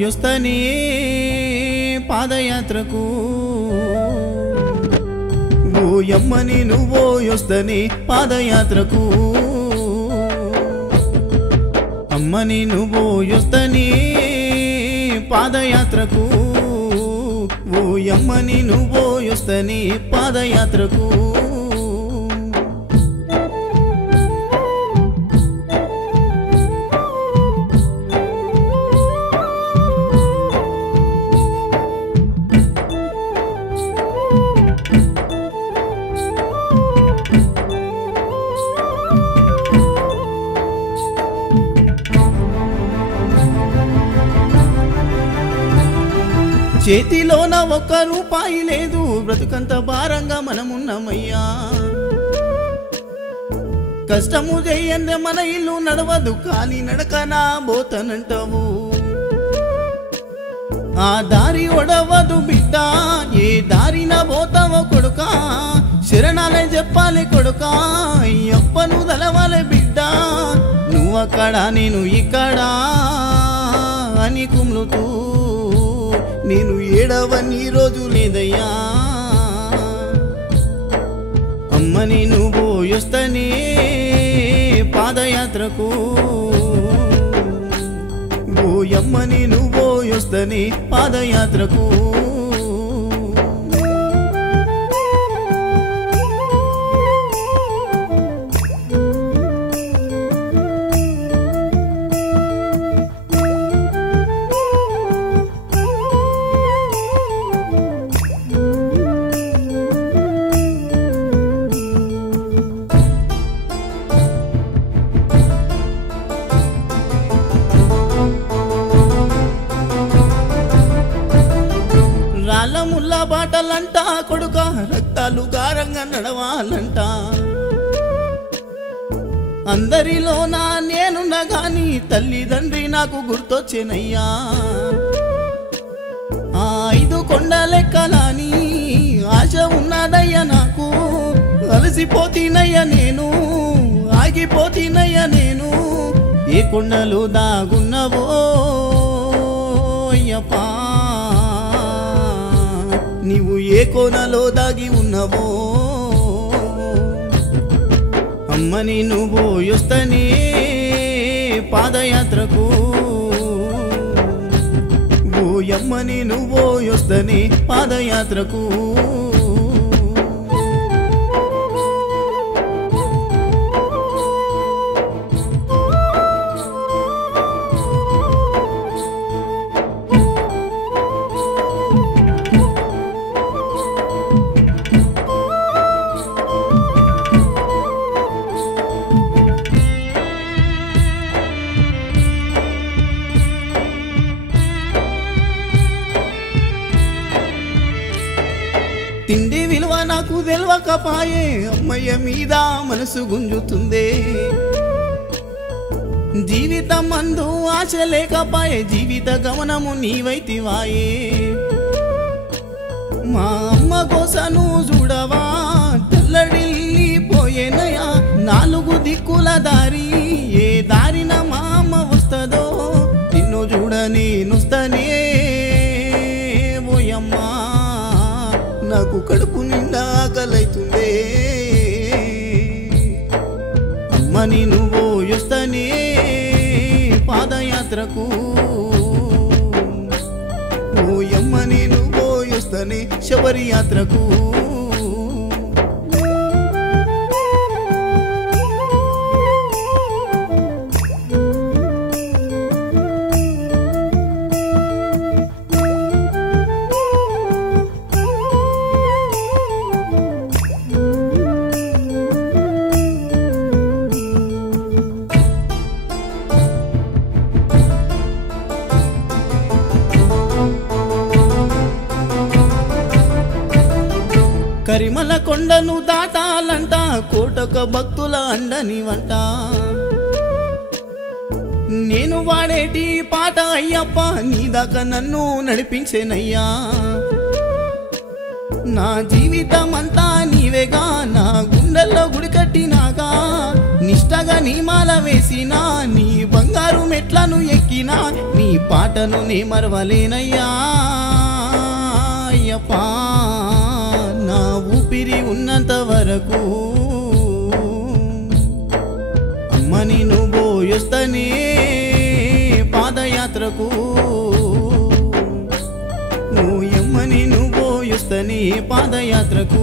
పోయొస్తనే పాదయాత్రకు ఓయమ్మ నేను పోయొస్తనే పాదయాత్రకు అమ్మ నేను పోయొస్తనే పాదయాత్రకు ఓయమ్మ నేను పోయొస్తనే పాదయాత్రకు చేతిలోన ఒక్క రూపాయి లేదు బ్రతుకంత భారంగా మనమున్నామయ్యా కష్టము చేయందే మన ఇల్లు నడవదు కానీ నడకనా పోతనంటావు ఆ దారి ఒడవదు బిడ్డ ఏ దారిన పోతావో కొడుకా శరణాలే చెప్పాలి కొడుకా అప్పను తలవాలే బిడ్డ నువ్వక్కడ నేను ఇక్కడ అని కుమ్లుతూ నేను ఏడవని రోజు లేదయ్యా అమ్మ నేను పోయొస్తనే పాదయాత్రకు ఓయమ్మ నేను పోయొస్తనే పాదయాత్రకు ముల్ల బాటలంట కొడుక రక్తాలు గారంగా నడవాలంట అందరిలోనా నేనున్నా గాని తల్లిదండ్రి నాకు గుర్తొచ్చేనయ్యా ఆ 5 కొండలెక్కలాని ఆశ ఉన్నదయ్యా నాకు అలసిపోతీనయ్యా నేను ఆగిపోతీనయ్యా నేను ఏ కొండలు దాగున్నవో అయ్యప్పా నీవు ఏ కోనలో దాగి ఉన్నవో అమ్మ నేను పోయొస్తనే పాదయాత్రకు ఓయమ్మ నేను పోయొస్తనే పాదయాత్రకు తిండి విలువ నాకు తెలవకపాయే అమ్మయ్య మీద మనసు గుంజుతుందే జీవితం అందు ఆశ లేకపాయే జీవిత గమనము నీవైతివాయే మా అమ్మ కోసను చూడవా తెల్లడిల్లిపోయేనయా 4 దిక్కుల దారి ఏ దారిన మా అమ్మ వస్తుందో నిన్ను చూడ నేనొస్తనే ఓయమ్మా నాకు కడుపు నిండా ఆకలైతుందే అమ్మ నేను పోయొస్తనే పాదయాత్రకు ఓయమ్మ నేను పోయొస్తనే శబరి యాత్రకు కరిమల కొండను దాటాలంట కోటక భక్తుల అండని వంట నేను వాడేటి పాట అయ్యప్ప నీ దాకా నన్ను నడిపించేనయ్యా నా జీవితం అంతా నీవేగా నా గుండెల్లో గుడి కట్టినాగా నిష్టగా నీ మాల వేసినా నీ బంగారు మెట్లను ఎక్కినా నీ పాటను నీ మరవలేనయ్యా అయ్యప్పా నా ఊపిరి ఉన్నంత వరకు అమ్మని నువ్వు పోయొస్తనే పాదయాత్రకు నువ్వు ఎమ్మని నువ్వు పోయొస్తనే పాదయాత్రకు